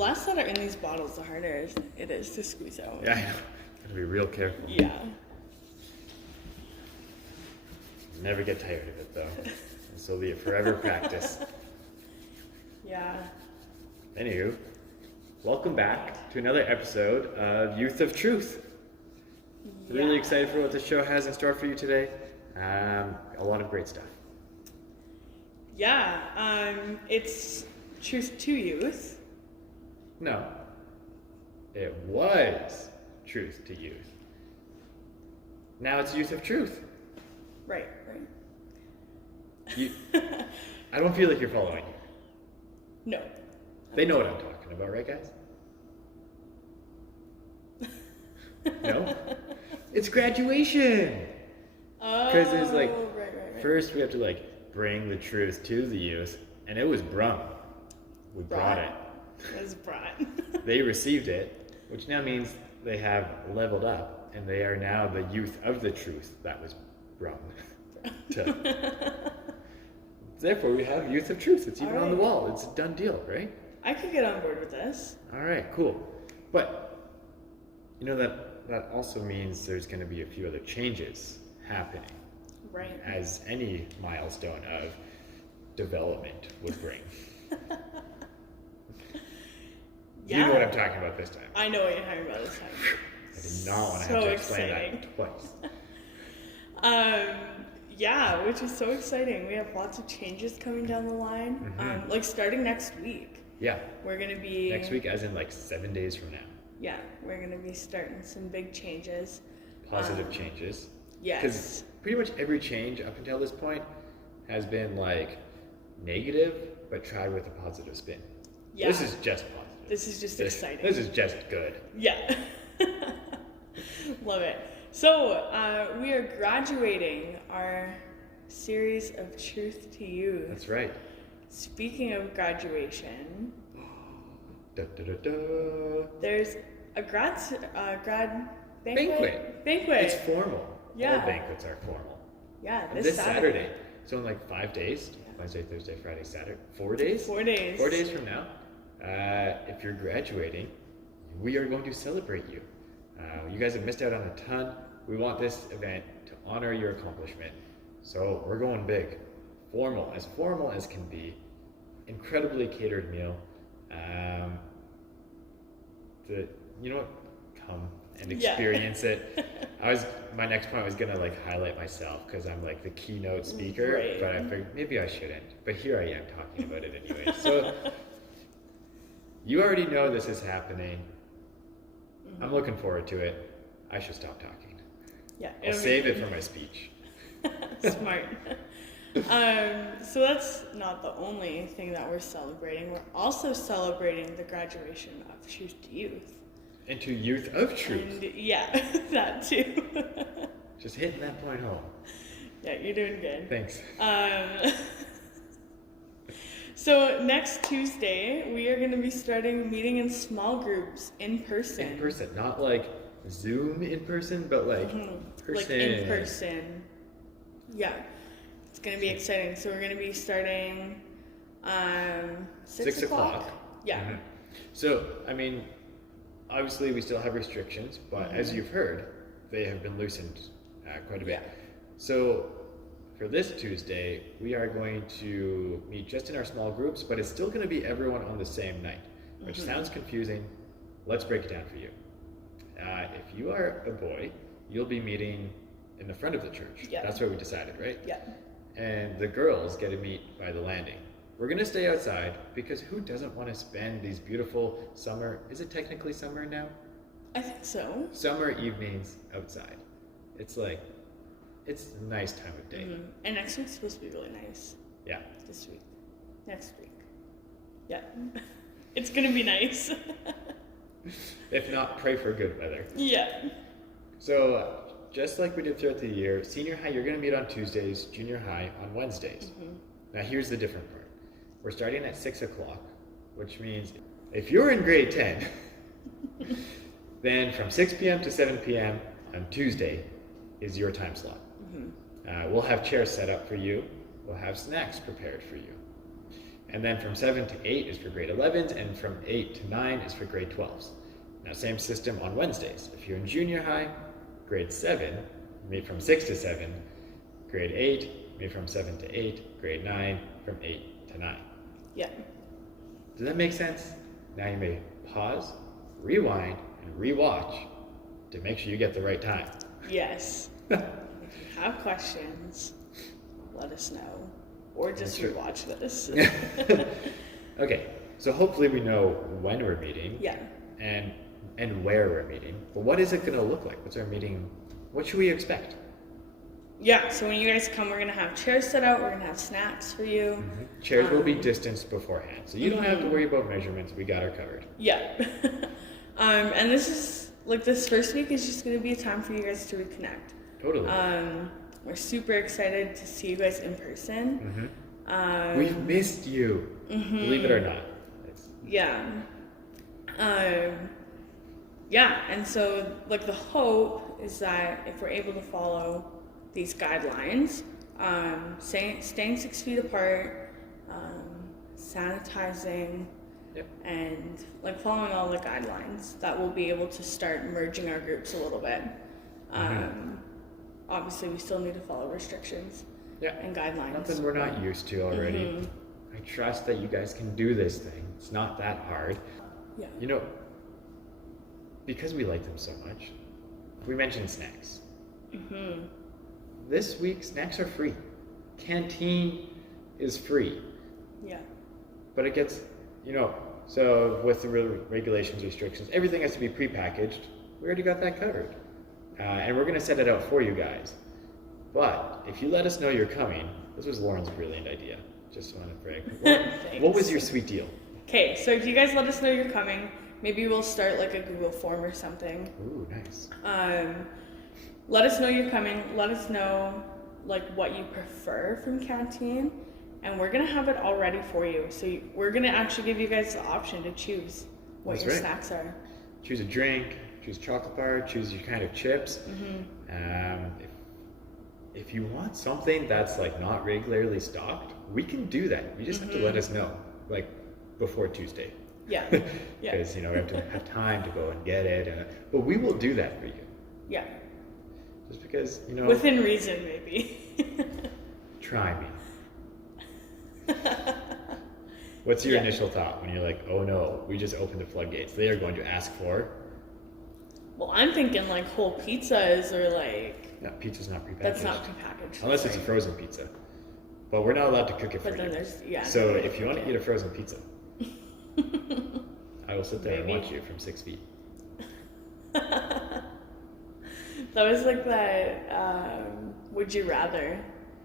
less that are in these bottles, the harder it is to squeeze out. Yeah, I know. Gotta be real careful. Yeah. Never get tired of it, though. This will be a forever practice. Yeah. Anywho, welcome back to another episode of Youth of Truth. Really excited for what the show has in store for you today. A lot of great stuff. Yeah, it's Truth to Youth. No, it was Truth to Youth. Now it's Youth of Truth. Right. I don't feel like you're following. No. They know what I'm talking about, right, guys? No? It's graduation! Because there's like, right. First we have to like bring the truth to the youth, and it was brung. We brought it. It was brought. They received it, which now means they have leveled up, and they are now the youth of the truth that was brung. Therefore, we have Youth of Truth. It's even on the wall. It's a done deal, right? I could get on board with this. All right, cool. But you know that also means there's going to be a few other changes happening. Right. As any milestone of development would bring. Yeah. You know what I'm talking about this time. I know what you're talking about this time. I did not want to have to explain that twice. Yeah, which is so exciting. We have lots of changes coming down the line. Mm-hmm. Like starting next week. Yeah. We're going to be... Next week, as in like 7 days from now. Yeah, we're going to be starting some big changes. Positive changes. Yes. Because pretty much every change up until this point has been like negative, but tried with a positive spin. Yeah. This is just positive. This is just exciting. This is just good. Yeah. Love it. So, we are graduating our series of Truth to Youth. That's right. Speaking of graduation, Da, da, da, da. there's a grad banquet. It's formal. Yeah. All banquets are formal. Yeah, And this Saturday. So in like 5 days, Wednesday, Thursday, Friday, Saturday, 4 days? 4 days. 4 days from now, if you're graduating, we are going to celebrate you. You guys have missed out on a ton. We want this event to honor your accomplishment. So we're going big. Formal as can be. Incredibly catered meal. You know what? Come and experience it. My next point was gonna like highlight myself because I'm like the keynote speaker, right. but I figured maybe I shouldn't. But here I am talking about it anyway. So you already know this is happening. Mm-hmm. I'm looking forward to it. I should stop talking. Yeah, I'll save it for my speech. Smart. So that's not the only thing that we're celebrating. We're also celebrating the graduation of Truth to Youth. Into Youth of Truth. And, yeah, that too. Just hitting that point home. Yeah, you're doing good. Thanks. So next Tuesday, we are going to be starting meeting in small groups in person. In person, not like Zoom in person, but like person. Like in person. Yeah. It's going to be exciting. So we're going to be starting 6 o'clock. Yeah. Mm-hmm. So, I mean, obviously we still have restrictions, but as you've heard, they have been loosened quite a bit. Yeah. So for this Tuesday, we are going to meet just in our small groups, but it's still going to be everyone on the same night, which sounds confusing. Let's break it down for you. If you are a boy, you'll be meeting in the front of the church. Yeah. That's what we decided, right? Yeah. And the girls get to meet by the landing. We're going to stay outside because who doesn't want to spend these beautiful summer, is it technically summer now? I think so. Summer evenings outside. It's like, it's a nice time of day. Mm-hmm. And next week's supposed to be really nice. Yeah. This week. Next week. Yeah. It's going to be nice. If not, pray for good weather. Yeah. So, just like we did throughout the year, senior high, you're going to meet on Tuesdays, junior high on Wednesdays. Mm-hmm. Now, here's the different part. We're starting at 6 o'clock, which means if you're in grade 10, then from 6 p.m. to 7 p.m. on Tuesday is your time slot. Mm-hmm. We'll have chairs set up for you. We'll have snacks prepared for you. And then from 7 to 8 is for grade 11s, and from 8 to 9 is for grade 12s. Now, same system on Wednesdays. If you're in junior high, grade 7, meet from 6 to 7. Grade 8, meet from 7 to 8. Grade 9, from 8 to 9. Yeah. Does that make sense? Now you may pause, rewind, and rewatch to make sure you get the right time. Yes. If you have questions, let us know. Or just Sure. rewatch this. Okay, so hopefully we know when we're meeting. Yeah. And where we're meeting. But what is it going to look like? What's our meeting? What should we expect? Yeah, so when you guys come, we're going to have chairs set out. We're going to have snacks for you. Chairs will be distanced beforehand, so you don't have to worry about measurements. We got her covered. Yeah. And this is, like, this first week is just going to be a time for you guys to reconnect. Totally. We're super excited to see you guys in person. We've missed you. Believe it or not. Yeah. Yeah, and so, like, the hope is that if we're able to follow these guidelines, staying 6 feet apart, sanitizing, Yep. and, like, following all the guidelines, that we'll be able to start merging our groups a little bit. Obviously, we still need to follow restrictions Yeah. and guidelines. Nothing we're not used to already. I trust that you guys can do this thing. It's not that hard. Yeah. You know, because we like them so much, we mentioned snacks. This week, snacks are free. Canteen is free. Yeah. But it gets, so with the regulations, restrictions, everything has to be prepackaged. We already got that covered. And we're going to set it out for you guys. But if you let us know you're coming, this was Lauren's brilliant idea. Just want to brag. What was your sweet deal? Okay, so if you guys let us know you're coming, maybe we'll start like a Google form or something. Ooh, nice. Let us know you're coming. Let us know like what you prefer from Canteen, and we're gonna have it all ready for you. So we're gonna actually give you guys the option to choose what That's your right. snacks are. Choose a drink, choose chocolate bar, choose your kind of chips. If you want something that's like not regularly stocked, we can do that. You just have to let us know, like before Tuesday. Yeah. Yeah. Because we have to have time to go and get it. But we will do that for you. Yeah. Just because Within reason, maybe. Try me. What's your Yeah. initial thought when you're like, oh no, we just opened the floodgates? They are going to ask for. Well, I'm thinking like whole pizzas or like No, pizza's not prepackaged. that's not prepackaged. Unless it's a frozen pizza. But we're not allowed to cook it for But then you. there's So if you want to okay. eat a frozen pizza, I will sit there Maybe. and watch you from 6 feet. That was like that. Would you rather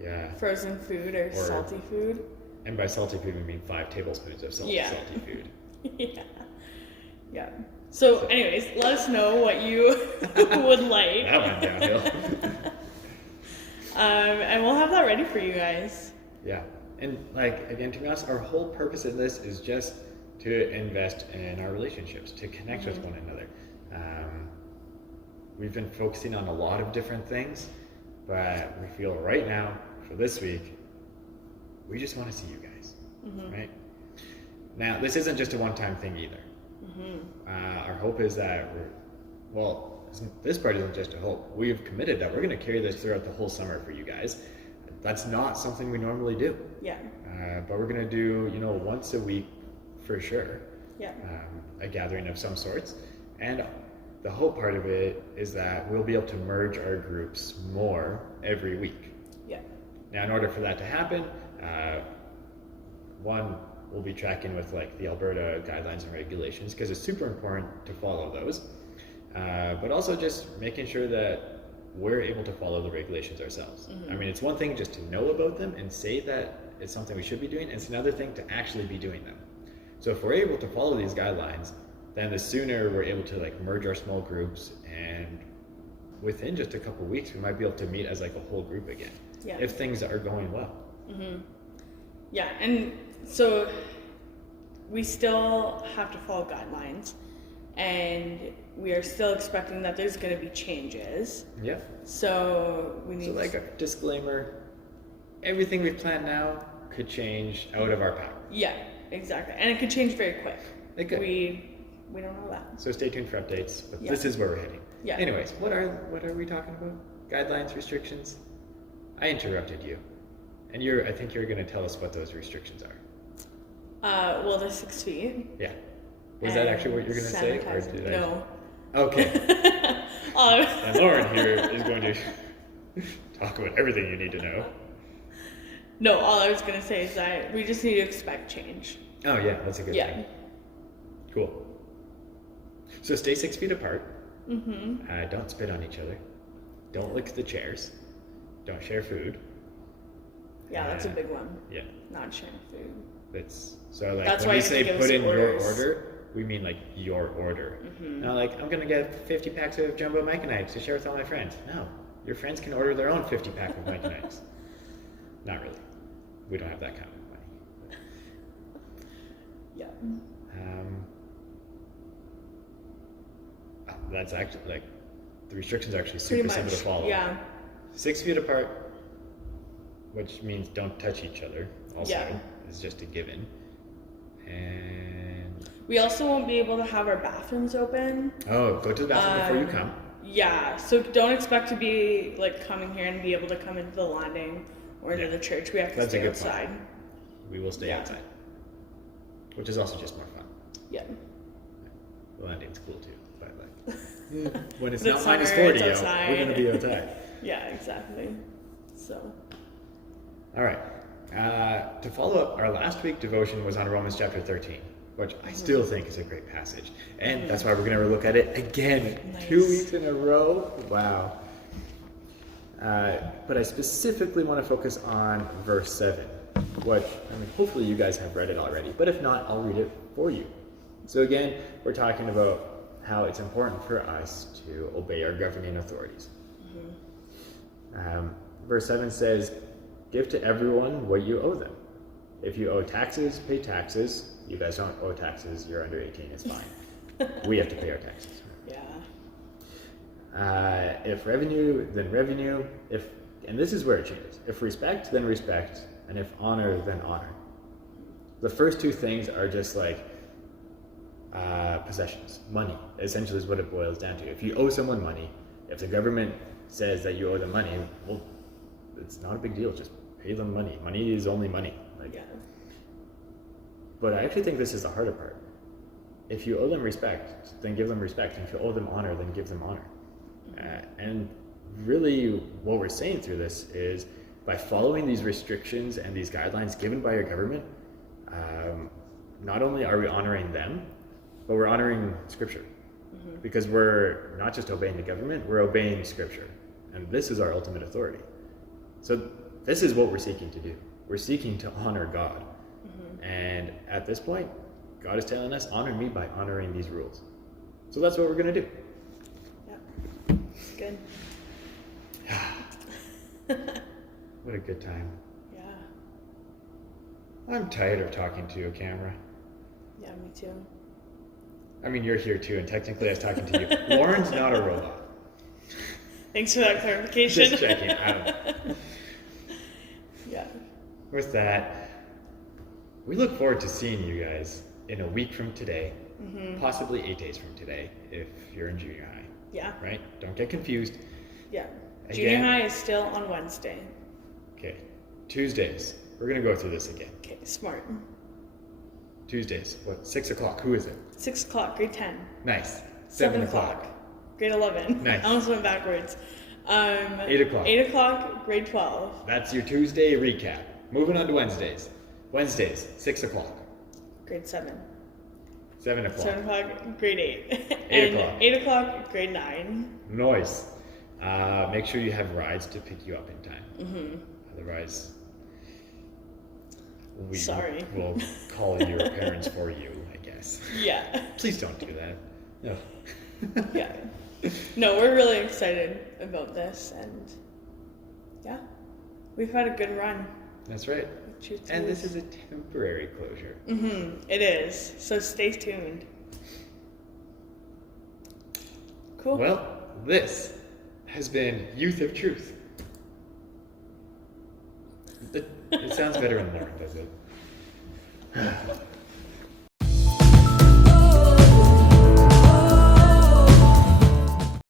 Yeah. frozen food or Or- salty food? And by salty food, we mean 5 tablespoons of salty Yeah. food. Yeah. Yeah. So, anyways, let us know what you would like. That went downhill. And we'll have that ready for you guys. Yeah. And like, again, to be honest, our whole purpose in this is just to invest in our relationships, to connect with one another. We've been focusing on a lot of different things, but we feel right now, for this week, we just want to see you guys, right? Now, this isn't just a one-time thing either. Our hope is that this part isn't just a hope. We've committed that we're going to carry this throughout the whole summer for you guys. That's not something we normally do. Yeah. But we're going to do, once a week for sure, Yeah. a gathering of some sorts. And the hope part of it is that we'll be able to merge our groups more every week. Yeah. Now, in order for that to happen, one, we'll be tracking with like the Alberta guidelines and regulations because it's super important to follow those. But also just making sure that we're able to follow the regulations ourselves. I mean, it's one thing just to know about them and say that it's something we should be doing. It's another thing to actually be doing them. So if we're able to follow these guidelines, then the sooner we're able to like merge our small groups, and within just a couple weeks, we might be able to meet as like a whole group again. Yeah. If things are going well. Yeah, and so we still have to follow guidelines, and we are still expecting that there's going to be changes. Yeah. So we need So like a disclaimer, everything we've planned now could change out of our power. Yeah, exactly. And it could change very quick. It could. We don't know that. So stay tuned for updates. But Yeah. this is where we're heading. Yeah. Anyways, what are we talking about? Guidelines, restrictions? I interrupted you, and I think you're going to tell us what those restrictions are. Well, the 6 feet. Yeah. Was that actually what you're going to say, or sanitizing. did I? No. Okay. Oh. And Lauren here is going to talk about everything you need to know. No, all I was gonna say is that we just need to expect change. Oh yeah, that's a good Yeah. thing. Cool. So stay 6 feet apart. Mm-hmm. Don't spit on each other. Don't lick the chairs. Don't share food. Yeah, that's a big one. Yeah. Not sharing food. That's so like That's when why we you have to say give put us in your orders. order, we mean like your order. Not like I'm gonna get 50 packs of jumbo Micronite to share with all my friends. No, your friends can order their own 50 pack of Micronites. Not really. We don't have that kind of money. Yeah. That's actually like the restrictions are actually Pretty super simple to much. follow. Yeah. 6 feet apart, which means don't touch each other. Also, Yeah. is just a given. And We also won't be able to have our bathrooms open. go to the bathroom before you come. Yeah, so don't expect to be like coming here and be able to come into the landing or into Yeah. the church. We have to That's a stay good outside. point. We will stay Yeah. outside, which is also just more fun. Yeah. The landing's cool too, but like when it's The not minus summer, 40, it's yo, outside. we're gonna be outside. Yeah, exactly. So All right. To follow up, our last week devotion was on Romans chapter 13, which I still think is a great passage, and that's why we're gonna look at it again, Nice. 2 weeks in a row. Wow. But I specifically want to focus on verse 7, which, I mean, hopefully you guys have read it already, but if not, I'll read it for you. So again, we're talking about how it's important for us to obey our governing authorities. Verse 7 says, "Give to everyone what you owe them. If you owe taxes, pay taxes." You guys don't owe taxes, you're under 18, it's fine. We have to pay our taxes. yeah. If revenue, then revenue. And this is where it changes. If respect, then respect. And if honor, then honor. The first two things are just like possessions. Money, essentially, is what it boils down to. If you owe someone money, if the government says that you owe them money, well, it's not a big deal. Just pay them money. Money is only money. Like, Yeah. but I actually think this is the harder part. If you owe them respect, then give them respect. And if you owe them honor, then give them honor. And really, what we're saying through this is by following these restrictions and these guidelines given by your government, not only are we honoring them, but we're honoring Scripture. Because we're not just obeying the government, we're obeying Scripture. And this is our ultimate authority. So this is what we're seeking to do. We're seeking to honor God. And at this point, God is telling us, honor me by honoring these rules. So that's what we're going to do. Yeah. It's good. What a good time. Yeah. I'm tired of talking to a camera. Yeah, me too. I mean, you're here too, and technically I was talking to you. Lauren's not a robot. Thanks for that clarification. Just checking. Yeah. With that, we look forward to seeing you guys in a week from today, possibly 8 days from today, if you're in junior high, Yeah. right? Don't get confused. Yeah. Again. Junior high is still on Wednesday. Okay, Tuesdays. We're going to go through this again. Okay, smart. Tuesdays. What, 6 o'clock? Who is it? 6 o'clock, grade 10. Nice. 7 o'clock, grade 11. Nice. I almost went backwards. 8 o'clock. 8 o'clock, grade 12. That's your Tuesday recap. Moving on to Wednesdays. Wednesdays, 6 o'clock. Grade 7. 7 o'clock. 7 o'clock, grade 8. 8 and o'clock. 8 o'clock, grade 9. Noise. Make sure you have rides to pick you up in time. Otherwise, we Sorry. will call your parents for you, I guess. Yeah. Please don't do that. No. Yeah. No, we're really excited about this, and yeah, we've had a good run. That's right. Truth And is- this is a temporary closure. It is. So stay tuned. Cool. Well, this has been Youth of Truth. It sounds better in Lauren, does it?